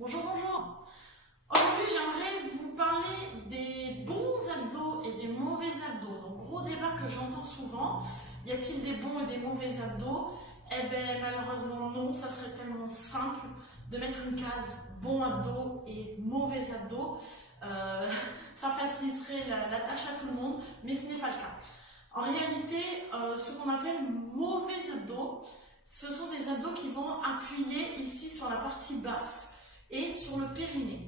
Bonjour, bonjour. Aujourd'hui, j'aimerais vous parler des bons abdos et des mauvais abdos. Donc, gros débat que j'entends souvent. Y a-t-il des bons et des mauvais abdos? Eh bien, malheureusement, non. Ça serait tellement simple de mettre une case bon abdos et mauvais abdos. Ça faciliterait la tâche à tout le monde, mais ce n'est pas le cas. En réalité, ce qu'on appelle mauvais abdos, ce sont des abdos qui vont appuyer ici sur la partie basse et sur le périnée.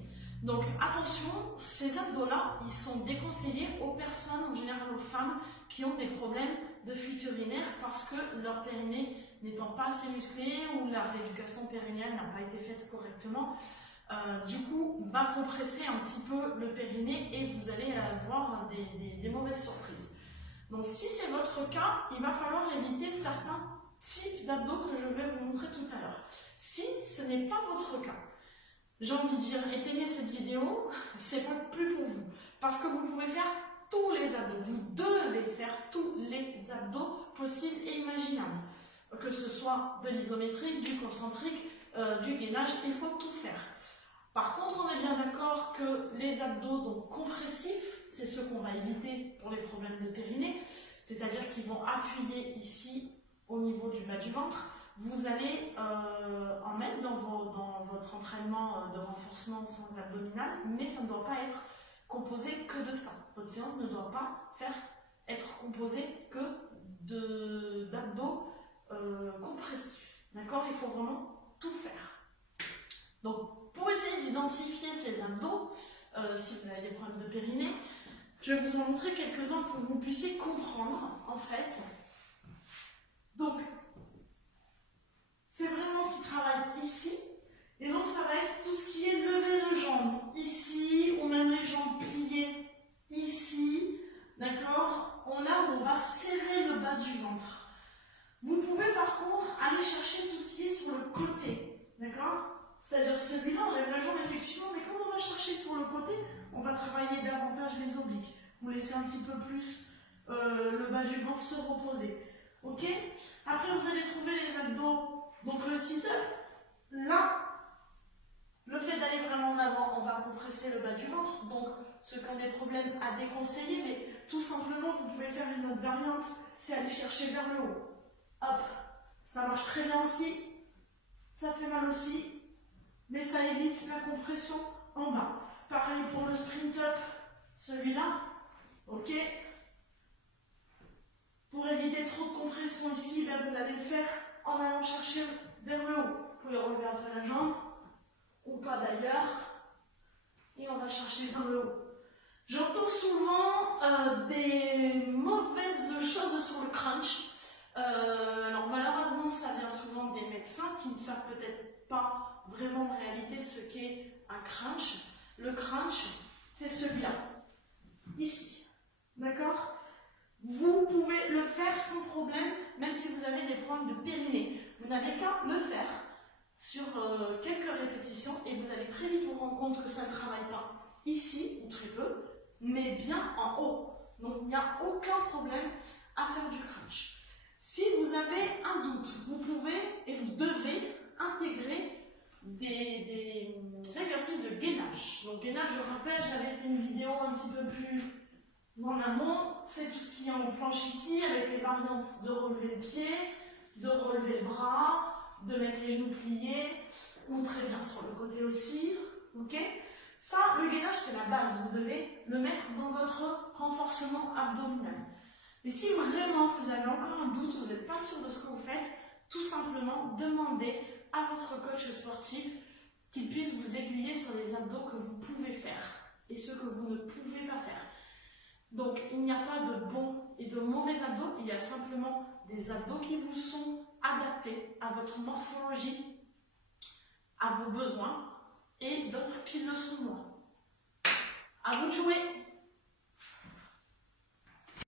Donc attention, ces abdos-là, ils sont déconseillés aux personnes, en général aux femmes, qui ont des problèmes de fuite urinaire parce que leur périnée n'étant pas assez musclé ou la rééducation périnéale n'a pas été faite correctement. Du coup, va compresser un petit peu le périnée et vous allez avoir des mauvaises surprises. Donc si c'est votre cas, il va falloir éviter certains types d'abdos que je vais vous montrer tout à l'heure. Si ce n'est pas votre cas, j'ai envie de dire, éteignez cette vidéo, c'est pas plus pour vous. Parce que vous pouvez faire tous les abdos. Vous devez faire tous les abdos possibles et imaginables. Que ce soit de l'isométrique, du concentrique, du gainage, il faut tout faire. Par contre, on est bien d'accord que les abdos donc compressifs, c'est ceux qu'on va éviter pour les problèmes de périnée, c'est-à-dire qu'ils vont appuyer ici au niveau du bas du ventre. Vous allez en mettre dans votre entraînement de renforcement sangle abdominal, mais ça ne doit pas être composé que de ça. Votre séance ne doit pas être composée que d'abdos compressifs. D'accord? Il faut vraiment tout faire. Donc, pour essayer d'identifier ces abdos, si vous avez des problèmes de périnée, je vais vous en montrer quelques-uns pour que vous puissiez comprendre, en fait. Donc, c'est vraiment ce qui travaille ici. Et donc, ça va être tout ce qui est lever de jambes. Ici, on a les jambes pliées. Ici, d'accord? On va serrer le bas du ventre. Vous pouvez par contre aller chercher tout ce qui est sur le côté. D'accord? C'est-à-dire celui-là, on lève la jambe effectivement, mais quand on va chercher sur le côté, on va travailler davantage les obliques. Vous laissez un petit peu plus le bas du ventre se reposer. Ok? Après, vous allez trouver les abdos. Donc le sit-up, là, le fait d'aller vraiment en avant, on va compresser le bas du ventre. Donc ceux qui ont des problèmes à déconseiller, mais tout simplement, vous pouvez faire une autre variante, c'est aller chercher vers le haut. Hop, ça marche très bien aussi, ça fait mal aussi, mais ça évite la compression en bas. Pareil pour le sprint-up, celui-là, ok. Pour éviter trop de compression ici, ben vous allez le faire en allant chercher vers le haut. Vous pouvez relever un peu la jambe, ou pas d'ailleurs, et on va chercher vers le haut. J'entends souvent des mauvaises choses sur le crunch. Alors malheureusement, ça vient souvent des médecins qui ne savent peut-être pas vraiment en réalité ce qu'est un crunch. Le crunch, c'est celui-là, ici, d'accord? Vous pouvez le faire sans problème, même si vous avez des problèmes de périnée. Vous n'avez qu'à le faire sur quelques répétitions et vous allez très vite vous rendre compte que ça ne travaille pas ici, ou très peu, mais bien en haut. Donc il n'y a aucun problème à faire du crunch. Si vous avez un doute, vous pouvez et vous devez intégrer des exercices de gainage. Donc gainage, je rappelle, j'avais fait une vidéo un petit peu plus en amont, c'est tout ce qui est en planche ici, avec les variantes de relever le pied, de relever le bras, de mettre les genoux pliés, ou très bien sur le côté aussi, ok? Ça, le gainage, c'est la base, vous devez le mettre dans votre renforcement abdominal. Et si vraiment vous avez encore un doute, vous n'êtes pas sûr de ce que vous faites, tout simplement demandez à votre coach sportif qu'il puisse vous aiguiller sur les abdos que vous pouvez faire et ceux que vous ne pouvez pas faire. Donc, il n'y a pas de bons et de mauvais abdos, il y a simplement des abdos qui vous sont adaptés à votre morphologie, à vos besoins, et d'autres qui le sont moins. À vous de jouer!